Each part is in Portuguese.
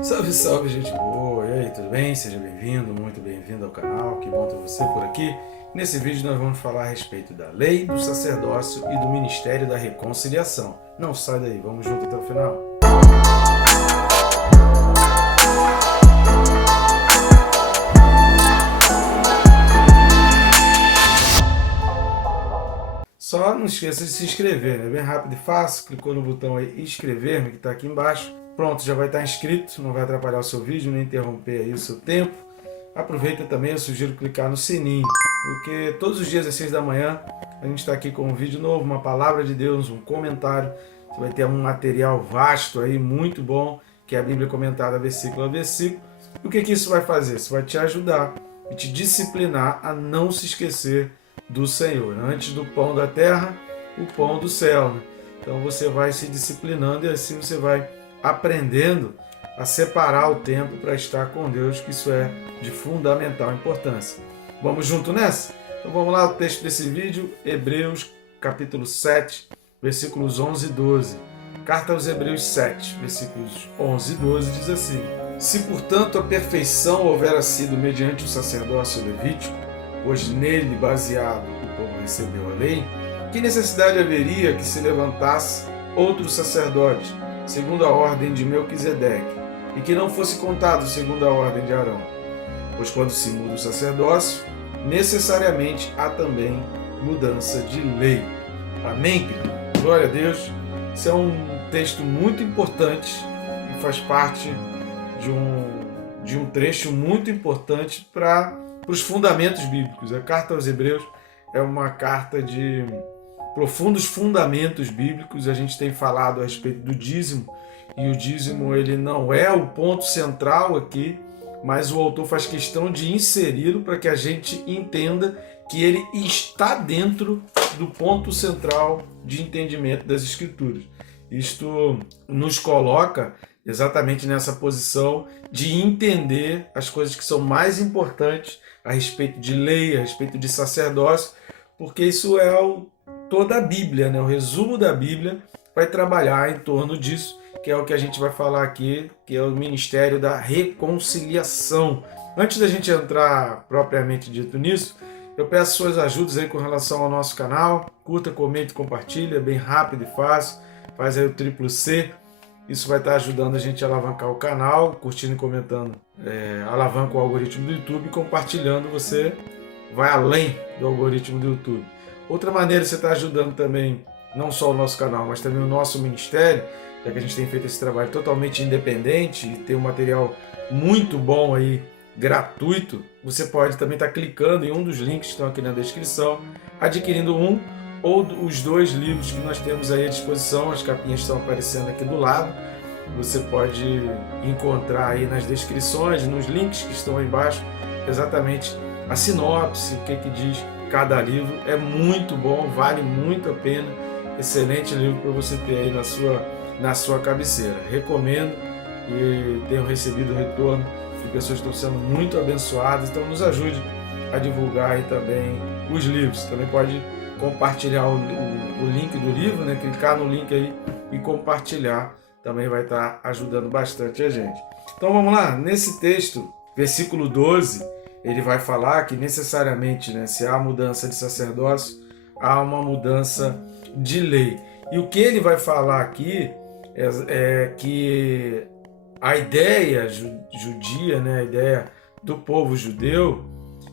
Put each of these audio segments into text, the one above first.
Salve, salve, gente boa! E aí, tudo bem? Seja bem-vindo, muito bem-vindo ao canal. Que bom ter você por aqui. Nesse vídeo nós vamos falar a respeito da lei, do sacerdócio e do ministério da reconciliação. Não sai daí, vamos junto até o final. Só não esqueça de se inscrever, né? Bem rápido e fácil. Clicou no botão aí inscrever-me que está aqui embaixo. Pronto, já vai estar inscrito, não vai atrapalhar o seu vídeo, nem interromper aí o seu tempo. Aproveita também, eu sugiro clicar no sininho, porque todos os dias às 6 da manhã a gente está aqui com um vídeo novo, uma palavra de Deus, um comentário. Você vai ter um material vasto aí, muito bom, que é a Bíblia comentada versículo a versículo. E o que isso vai fazer? Isso vai te ajudar e te disciplinar a não se esquecer do Senhor. Antes do pão da terra, o pão do céu, né? Então você vai se disciplinando e assim você vai aprendendo a separar o tempo para estar com Deus, que isso é de fundamental importância. Vamos junto nessa? Então vamos lá, o texto desse vídeo, Hebreus capítulo 7, versículos 11 e 12. Carta aos Hebreus 7, versículos 11 e 12 diz assim: Se portanto a perfeição houvera sido mediante o sacerdócio levítico, pois nele baseado o povo recebeu a lei, que necessidade haveria que se levantasse outro sacerdote, segundo a ordem de Melquisedeque, e que não fosse contado segundo a ordem de Arão? Pois quando se muda o sacerdócio, necessariamente há também mudança de lei. Amém, querido? Glória a Deus. Esse é um texto muito importante e faz parte de um trecho muito importante para os fundamentos bíblicos. A carta aos Hebreus é uma carta de profundos fundamentos bíblicos. A gente tem falado a respeito do dízimo, e o dízimo ele não é o ponto central aqui, mas o autor faz questão de inseri-lo para que a gente entenda que ele está dentro do ponto central de entendimento das Escrituras. Isto nos coloca exatamente nessa posição de entender as coisas que são mais importantes a respeito de lei, a respeito de sacerdócio, porque isso é toda a Bíblia, né? O resumo da Bíblia vai trabalhar em torno disso, que é o que a gente vai falar aqui, que é o ministério da reconciliação. Antes da gente entrar propriamente dito nisso, eu peço suas ajudas aí com relação ao nosso canal. Curta, comente, compartilha, é bem rápido e fácil. Faz aí o triplo C. Isso vai estar ajudando a gente a alavancar o canal, curtindo e comentando. Alavanca o algoritmo do YouTube e compartilhando você vai além do algoritmo do YouTube. Outra maneira de você estar ajudando também, não só o nosso canal, mas também o nosso ministério, já que a gente tem feito esse trabalho totalmente independente e tem um material muito bom aí, gratuito, você pode também estar clicando em um dos links que estão aqui na descrição, adquirindo um ou os dois livros que nós temos aí à disposição. As capinhas estão aparecendo aqui do lado. Você pode encontrar aí nas descrições, nos links que estão aí embaixo, exatamente a sinopse, o que diz cada livro. É muito bom, vale muito a pena. Excelente livro para você ter aí na sua cabeceira. Recomendo e tenho recebido retorno de pessoas que estão sendo muito abençoadas. Então nos ajude a divulgar aí também os livros. Também pode compartilhar o link do livro, né? Clicar no link aí e compartilhar. Também vai estar ajudando bastante a gente. Então vamos lá, nesse texto, versículo 12, ele vai falar que necessariamente, né, se há mudança de sacerdócio, há uma mudança de lei. E o que ele vai falar aqui é que a ideia judia, né, a ideia do povo judeu,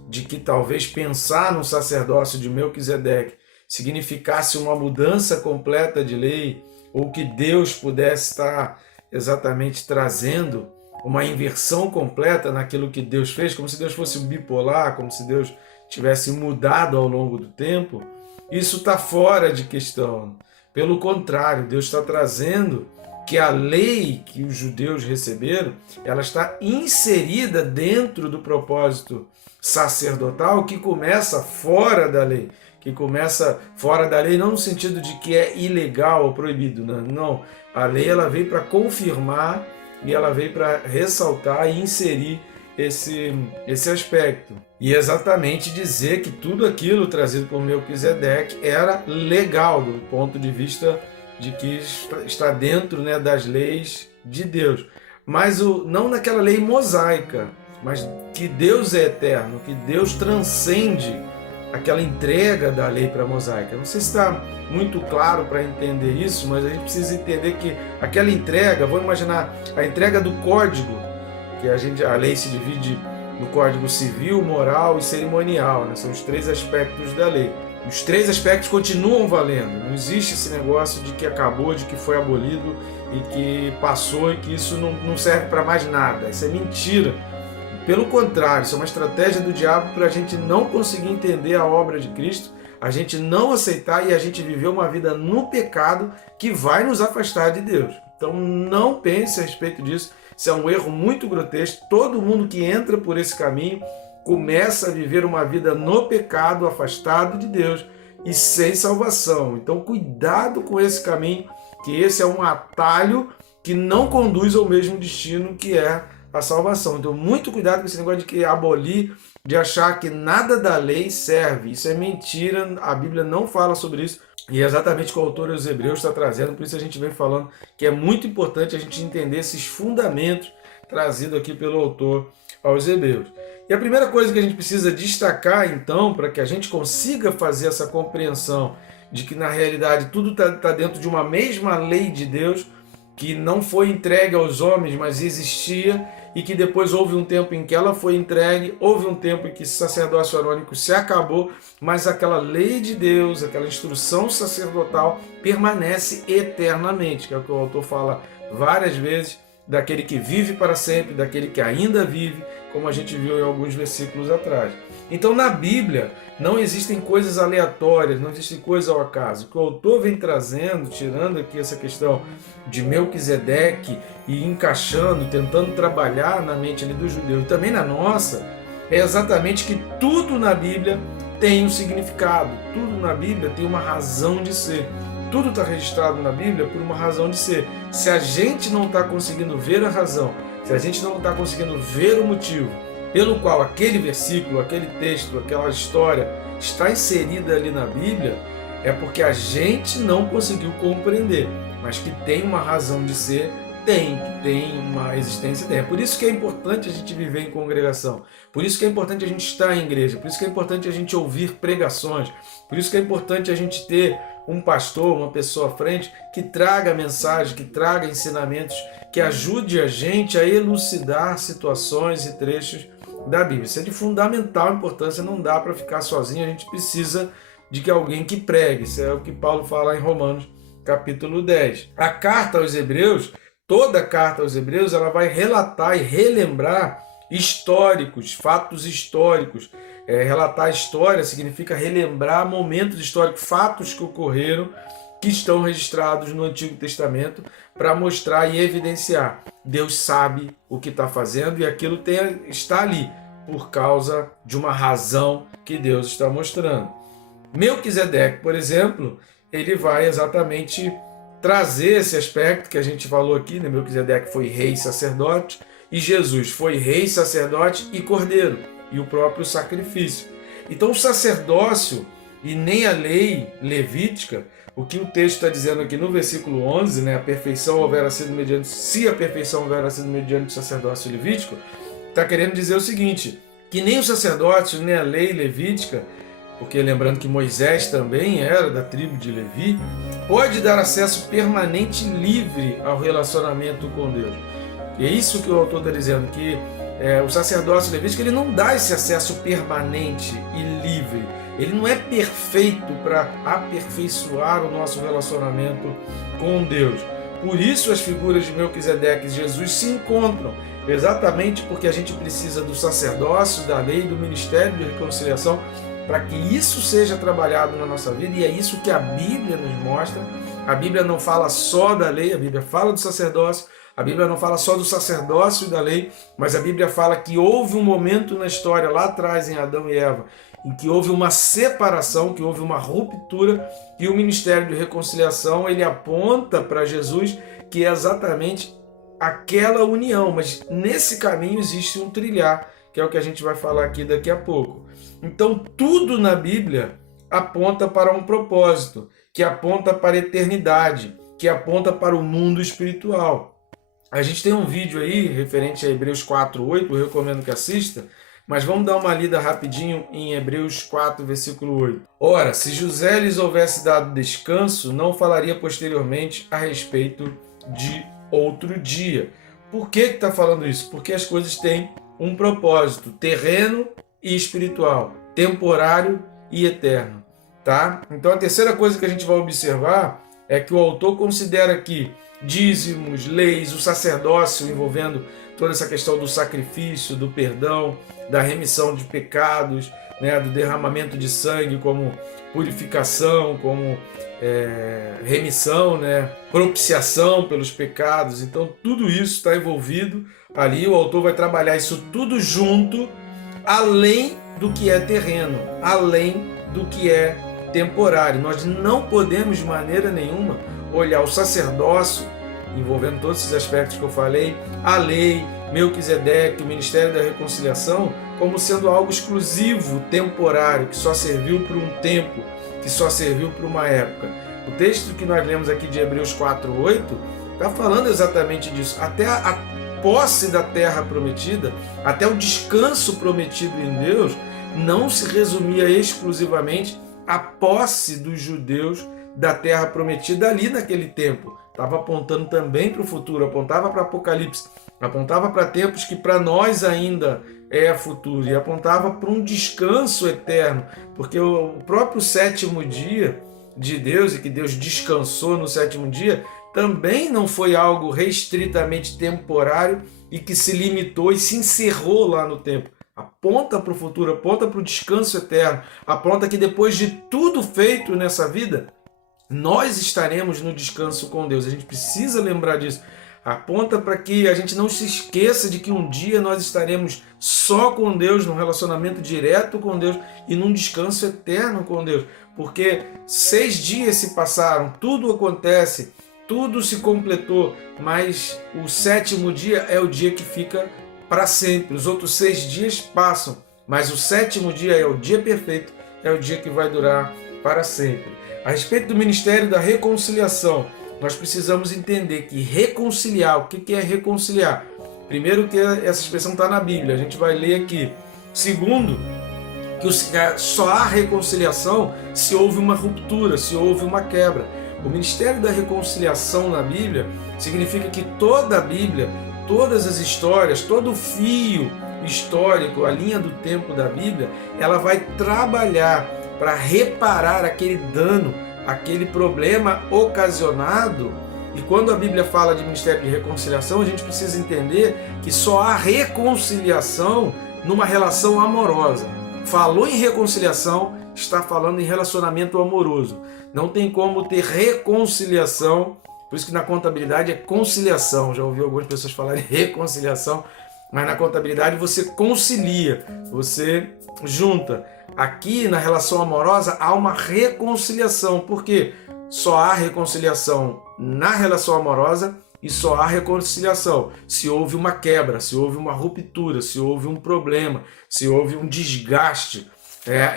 de que talvez pensar no sacerdócio de Melquisedeque significasse uma mudança completa de lei, ou que Deus pudesse estar exatamente trazendo uma inversão completa naquilo que Deus fez, como se Deus fosse bipolar, como se Deus tivesse mudado ao longo do tempo. Isso está fora de questão. Pelo contrário, Deus está trazendo que a lei que os judeus receberam, ela está inserida dentro do propósito sacerdotal que começa fora da lei. Que começa fora da lei não no sentido de que é ilegal ou proibido, não. A lei ela veio para confirmar e ela veio para ressaltar e inserir esse aspecto. E exatamente dizer que tudo aquilo trazido por Melquisedeque era legal, do ponto de vista de que está dentro, né, das leis de Deus. mas não naquela lei mosaica, mas que Deus é eterno, que Deus transcende aquela entrega da lei para a mosaica. Não sei se está muito claro para entender isso, mas a gente precisa entender que aquela entrega, vamos imaginar a entrega do código, que a lei se divide no código civil, moral e cerimonial, né? São os 3 aspectos da lei. Os 3 aspectos continuam valendo. Não existe esse negócio de que acabou, de que foi abolido e que passou e que isso não serve para mais nada. Isso é mentira. Pelo contrário, isso é uma estratégia do diabo para a gente não conseguir entender a obra de Cristo, a gente não aceitar e a gente viver uma vida no pecado que vai nos afastar de Deus. Então não pense a respeito disso. Isso é um erro muito grotesco. Todo mundo que entra por esse caminho começa a viver uma vida no pecado, afastado de Deus e sem salvação. Então cuidado com esse caminho, que esse é um atalho que não conduz ao mesmo destino, que é a salvação. Então muito cuidado com esse negócio de que abolir, de achar que nada da lei serve. Isso é mentira, a Bíblia não fala sobre isso. E é exatamente o que o autor aos Hebreus está trazendo, por isso a gente vem falando que é muito importante a gente entender esses fundamentos trazidos aqui pelo autor aos Hebreus. E a primeira coisa que a gente precisa destacar, então, para que a gente consiga fazer essa compreensão de que, na realidade, tudo está dentro de uma mesma lei de Deus, que não foi entregue aos homens, mas existia, e que depois houve um tempo em que ela foi entregue, houve um tempo em que o sacerdócio arônico se acabou, mas aquela lei de Deus, aquela instrução sacerdotal permanece eternamente, que é o que o autor fala várias vezes, daquele que vive para sempre, daquele que ainda vive, como a gente viu em alguns versículos atrás. Então na Bíblia não existem coisas aleatórias, não existem coisas ao acaso. O que o autor vem trazendo, tirando aqui essa questão de Melquisedeque e encaixando, tentando trabalhar na mente ali do judeu e também na nossa, é exatamente que tudo na Bíblia tem um significado, tudo na Bíblia tem uma razão de ser. Tudo está registrado na Bíblia por uma razão de ser. Se a gente não está conseguindo ver a razão, se a gente não está conseguindo ver o motivo pelo qual aquele versículo, aquele texto, aquela história está inserida ali na Bíblia, é porque a gente não conseguiu compreender, mas que tem uma razão de ser, tem uma existência, tem. É por isso que é importante a gente viver em congregação, por isso que é importante a gente estar em igreja, por isso que é importante a gente ouvir pregações, por isso que é importante a gente ter um pastor, uma pessoa à frente que traga mensagem, que traga ensinamentos, que ajude a gente a elucidar situações e trechos da Bíblia. Isso é de fundamental importância, não dá para ficar sozinho, a gente precisa de que alguém que pregue. Isso é o que Paulo fala em Romanos capítulo 10. A carta aos Hebreus, toda a carta aos Hebreus, ela vai relatar e relembrar históricos, fatos históricos. Relatar a história significa relembrar momentos históricos, fatos que ocorreram, que estão registrados no Antigo Testamento, para mostrar e evidenciar. Deus sabe o que está fazendo e aquilo está ali por causa de uma razão que Deus está mostrando. Melquisedeque, por exemplo, ele vai exatamente trazer esse aspecto que a gente falou aqui, né? Melquisedeque foi rei e sacerdote, e Jesus foi rei, sacerdote e cordeiro, e o próprio sacrifício. Então o sacerdócio e nem a lei levítica, o que o texto está dizendo aqui no versículo 11, né, se a perfeição houvera sido mediante o sacerdócio levítico, está querendo dizer o seguinte, que nem o sacerdócio, nem a lei levítica, porque lembrando que Moisés também era da tribo de Levi, pode dar acesso permanente e livre ao relacionamento com Deus. E é isso que o autor está dizendo, que o sacerdócio levítico ele não dá esse acesso permanente e livre. Ele não é perfeito para aperfeiçoar o nosso relacionamento com Deus. Por isso as figuras de Melquisedeque e Jesus se encontram, exatamente porque a gente precisa do sacerdócio, da lei, do ministério de reconciliação, para que isso seja trabalhado na nossa vida, e é isso que a Bíblia nos mostra. A Bíblia não fala só da lei, a Bíblia fala do sacerdócio, a Bíblia não fala só do sacerdócio e da lei, mas a Bíblia fala que houve um momento na história, lá atrás em Adão e Eva, em que houve uma separação, que houve uma ruptura, e o ministério de reconciliação ele aponta para Jesus, que é exatamente aquela união, mas nesse caminho existe um trilhar, que é o que a gente vai falar aqui daqui a pouco. Então tudo na Bíblia aponta para um propósito, que aponta para a eternidade, que aponta para o mundo espiritual. A gente tem um vídeo aí referente a Hebreus 4:8, eu recomendo que assista, mas vamos dar uma lida rapidinho em Hebreus 4, versículo 8. Ora, se José lhes houvesse dado descanso, não falaria posteriormente a respeito de outro dia. Por que está falando isso? Porque as coisas têm um propósito, terreno e espiritual, temporário e eterno, tá? Então a terceira coisa que a gente vai observar é que o autor considera que dízimos, leis, o sacerdócio envolvendo toda essa questão do sacrifício, do perdão, da remissão de pecados, né, do derramamento de sangue como purificação, como remissão, né, propiciação pelos pecados. Então tudo isso está envolvido ali, o autor vai trabalhar isso tudo junto, além do que é terreno, além do que é temporário. Nós não podemos de maneira nenhuma olhar o sacerdócio, envolvendo todos esses aspectos que eu falei, a lei, Melquisedeque, o ministério da reconciliação, como sendo algo exclusivo, temporário, que só serviu por um tempo, que só serviu por uma época. O texto que nós lemos aqui de Hebreus 4:8 está falando exatamente disso. Até a posse da terra prometida, até o descanso prometido em Deus, não se resumia exclusivamente à posse dos judeus da terra prometida ali naquele tempo. Estava apontando também para o futuro, apontava para Apocalipse, apontava para tempos que para nós ainda é futuro, e apontava para um descanso eterno, porque o próprio sétimo dia de Deus, e que Deus descansou no sétimo dia, também não foi algo restritamente temporário e que se limitou e se encerrou lá no tempo. Aponta para o futuro, aponta para o descanso eterno, aponta que depois de tudo feito nessa vida, nós estaremos no descanso com Deus. A gente precisa lembrar disso. Aponta para que a gente não se esqueça de que um dia nós estaremos só com Deus, num relacionamento direto com Deus e num descanso eterno com Deus. Porque 6 dias se passaram, tudo acontece, tudo se completou, mas o sétimo dia é o dia que fica para sempre. Os outros 6 dias passam, mas o sétimo dia é o dia perfeito, é o dia que vai durar para sempre. A respeito do ministério da reconciliação, nós precisamos entender que reconciliar, o que é reconciliar? Primeiro, que essa expressão está na Bíblia, a gente vai ler aqui. Segundo, que só há reconciliação se houve uma ruptura, se houve uma quebra. O ministério da reconciliação na Bíblia significa que toda a Bíblia, todas as histórias, todo o fio histórico, a linha do tempo da Bíblia, ela vai trabalhar para reparar aquele dano, aquele problema ocasionado. E quando a Bíblia fala de ministério de reconciliação, a gente precisa entender que só há reconciliação numa relação amorosa. Falou em reconciliação, está falando em relacionamento amoroso. Não tem como ter reconciliação, por isso que na contabilidade é conciliação. Já ouvi algumas pessoas falarem reconciliação, mas na contabilidade você concilia, você junta. Aqui na relação amorosa há uma reconciliação, porque só há reconciliação na relação amorosa e só há reconciliação se houve uma quebra, se houve uma ruptura, se houve um problema, se houve um desgaste.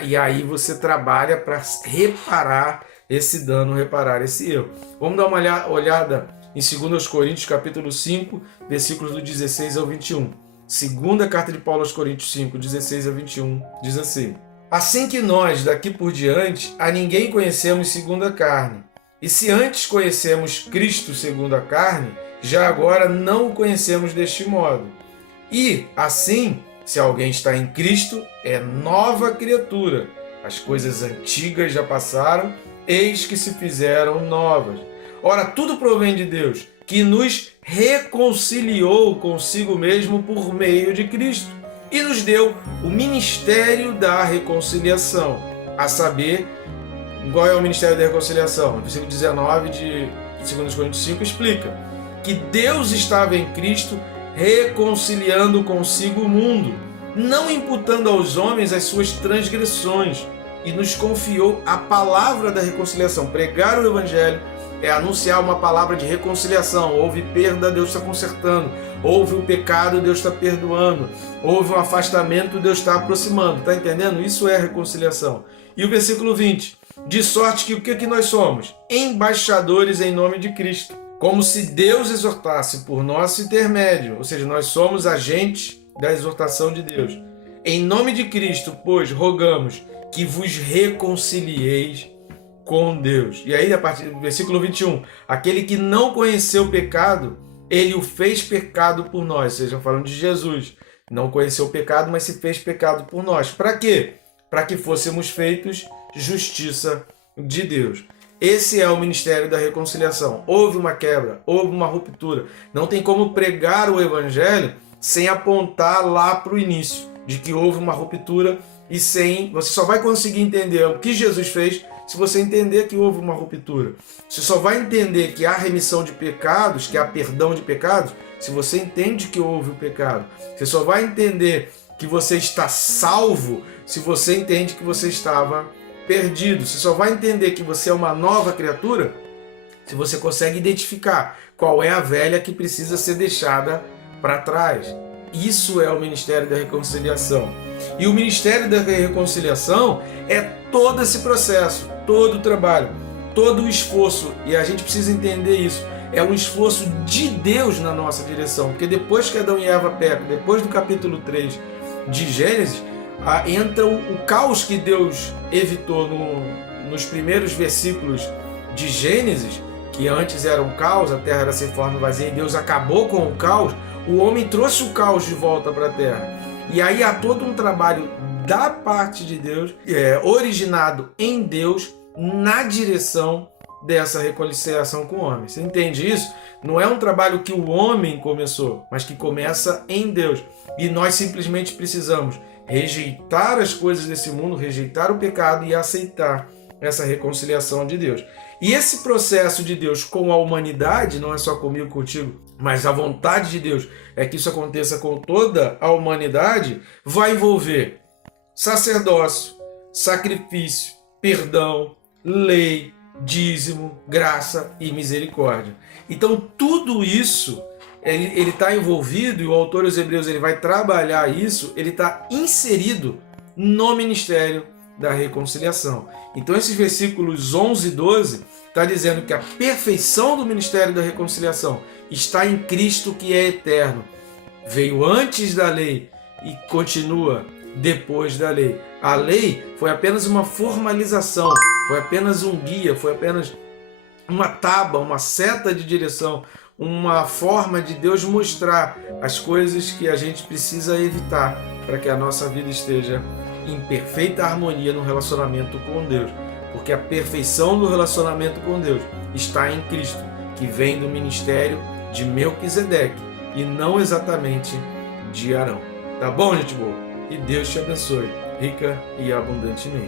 E aí você trabalha para reparar esse dano, reparar esse erro. Vamos dar uma olhada em 2 Coríntios capítulo 5, versículos do 16 ao 21. Segunda carta de Paulo aos Coríntios 5, 16 a 21, diz assim: assim que nós, daqui por diante, a ninguém conhecemos segundo a carne. E se antes conhecemos Cristo segundo a carne, já agora não o conhecemos deste modo. E, assim, se alguém está em Cristo, é nova criatura. As coisas antigas já passaram, eis que se fizeram novas. Ora, tudo provém de Deus, que nos reconciliou consigo mesmo por meio de Cristo e nos deu o ministério da reconciliação, a saber, qual é o ministério da reconciliação? O versículo 19 de 2 Coríntios 5 explica que Deus estava em Cristo reconciliando consigo o mundo, não imputando aos homens as suas transgressões, e nos confiou a palavra da reconciliação. Pregar o evangelho é anunciar uma palavra de reconciliação. Houve perda, Deus está consertando. Houve um pecado, Deus está perdoando. Houve um afastamento, Deus está aproximando. Está entendendo? Isso é reconciliação. E o versículo 20. De sorte que o que nós somos? Embaixadores em nome de Cristo. como se Deus exortasse por nosso intermédio, ou seja, nós somos agentes da exortação de Deus. Em nome de Cristo, pois, rogamos que vos reconcilieis com Deus. E aí, a partir do versículo 21, aquele que não conheceu o pecado, ele o fez pecado por nós, ou seja, falando de Jesus. Não conheceu o pecado, mas se fez pecado por nós. Para quê? Para que fôssemos feitos justiça de Deus. Esse é o ministério da reconciliação. Houve uma quebra, houve uma ruptura. Não tem como pregar o evangelho sem apontar lá para o início, de que houve uma ruptura e sem... Você só vai conseguir entender o que Jesus fez se você entender que houve uma ruptura. Você só vai entender que há remissão de pecados, que há perdão de pecados, se você entende que houve o pecado. Você só vai entender que você está salvo se você entende que você estava perdido. Você só vai entender que você é uma nova criatura se você consegue identificar qual é a velha que precisa ser deixada para trás. Isso é o ministério da reconciliação. E o ministério da reconciliação é todo esse processo, todo o trabalho, todo o esforço. E a gente precisa entender isso. É um esforço de Deus na nossa direção. Porque depois que Adão e Eva pecam, depois do capítulo 3 de Gênesis, entra o caos que Deus evitou nos primeiros versículos de Gênesis, que antes era um caos, a terra era sem forma e vazia, e Deus acabou com o caos. O homem trouxe o caos de volta para a terra. E aí há todo um trabalho da parte de Deus, originado em Deus, na direção dessa reconciliação com o homem. Você entende isso? Não é um trabalho que o homem começou, mas que começa em Deus. E nós simplesmente precisamos rejeitar as coisas desse mundo, rejeitar o pecado e aceitar essa reconciliação de Deus. E esse processo de Deus com a humanidade, não é só comigo e contigo, mas a vontade de Deus é que isso aconteça com toda a humanidade, vai envolver sacerdócio, sacrifício, perdão, lei, dízimo, graça e misericórdia. Então tudo isso ele está envolvido, e o autor dos Hebreus ele vai trabalhar isso, ele está inserido no ministério da reconciliação. Então esses versículos 11 e 12 está dizendo que a perfeição do ministério da reconciliação está em Cristo, que é eterno. Veio antes da lei e continua depois da lei. A lei foi apenas uma formalização, foi apenas um guia, foi apenas uma tábua, uma seta de direção, uma forma de Deus mostrar as coisas que a gente precisa evitar para que a nossa vida esteja em perfeita harmonia no relacionamento com Deus. Porque a perfeição do relacionamento com Deus está em Cristo, que vem do ministério de Melquisedeque e não exatamente de Arão. Tá bom, gente boa? E Deus te abençoe, rica e abundantemente.